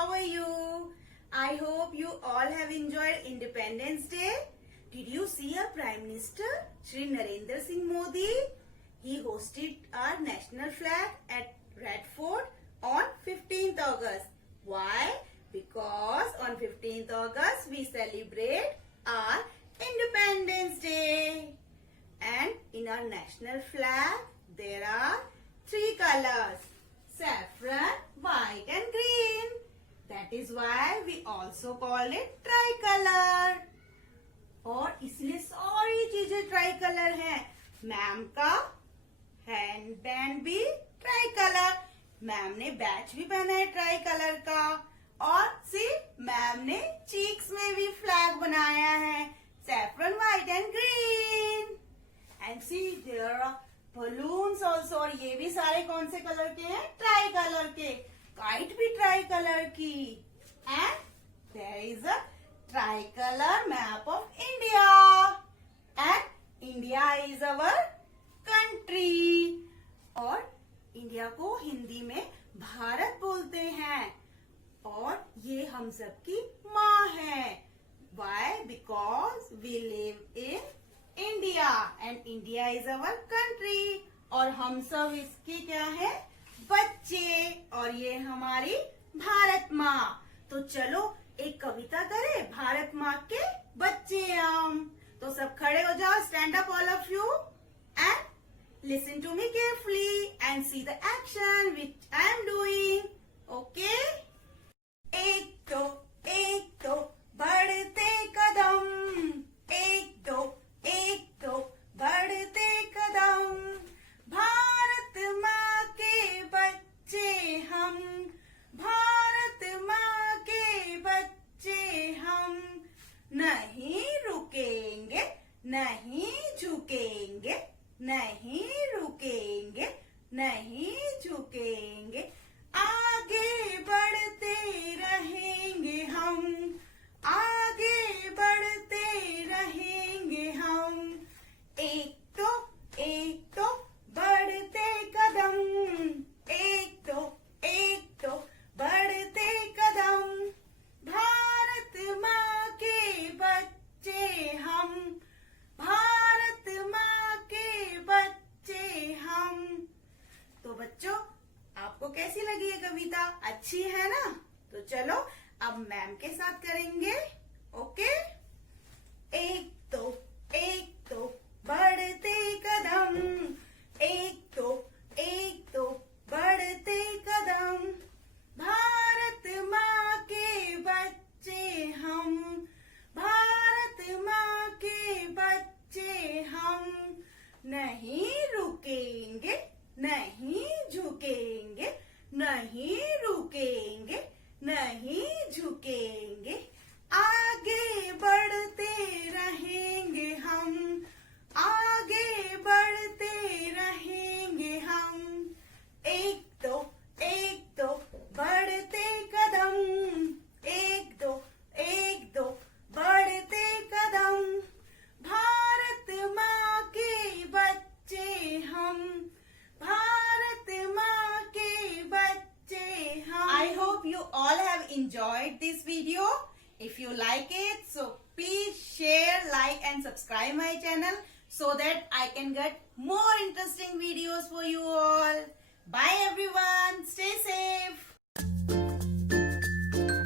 how are you? I hope you all have enjoyed Independence Day. Did you see our Prime Minister, Shri Narendra Singh Modi? He hosted our national flag at Red Fort on 15th August. Why? Because on 15th August we celebrate our Independence Day. And in our national flag there are three colors: saffron, white and green. That is why we also call it tricolor. और इसलिए सारी चीजें tricolour हैं. Ma'am का hand band भी tricolour, ma'am ने batch भी पहना है ट्राइकलर का, और सी मैम ने चीक्स में भी फ्लैग बनाया है, saffron, white and green. And see there are balloons also. और ये भी सारे कौन से कलर के हैं? ट्राई कलर के. काइट भी ट्राई कलर की. And there is a tricolour map of India. And India is our country. और इंडिया को हिंदी में भारत बोलते हैं. और ये हम सबकी माँ है. Why? Because we live in India and India is our country. और हम सब इसके क्या है? बच्चे. और ये हमारी भारत माँ. तो चलो एक कविता करें, भारत माँ के बच्चे हम. तो सब खड़े हो जाओ. Stand up all of you and listen to me carefully and see the action which I am doing. Okay? एक दो बढ़ते कदम, एक दो बढ़ते कदम, भारत माँ के बच्चे हम, भारत माँ के बच्चे हम. नहीं रुकेंगे, नहीं झुकेंगे, नहीं रुकेंगे, नहीं झुकेंगे, आगे बढ़ते रहेंगे हम, आगे बढ़ते रहेंगे हम. एक तो बढ़ते कदम, एक तो बढ़ते कदम, भारत माँ के बच्चे हम, भारत माँ के बच्चे हम. तो बच्चों, आपको कैसी लगी ये कविता? अच्छी है ना? तो चलो अब मैम के साथ करेंगे. ओके? एक तो बढ़ते कदम, एक तो बढ़ते कदम, भारत माँ के बच्चे हम, भारत माँ के बच्चे हम. नहीं रुकेंगे, नहीं झुकेंगे, नहीं रुकेंगे, नहीं झुकेंगे, आगे बढ़ते रहेंगे हम, आगे बढ़ते रहेंगे हम. एक तो बढ़ते कदम, एक दो बढ़ते कदम, भारत माँ के बच्चे हम, भारत माँ के बच्चे हम. I hope you all have enjoyed this video. If you like it, so please share, like and subscribe my channel so that I can get more interesting videos for you all. Bye everyone. Stay safe.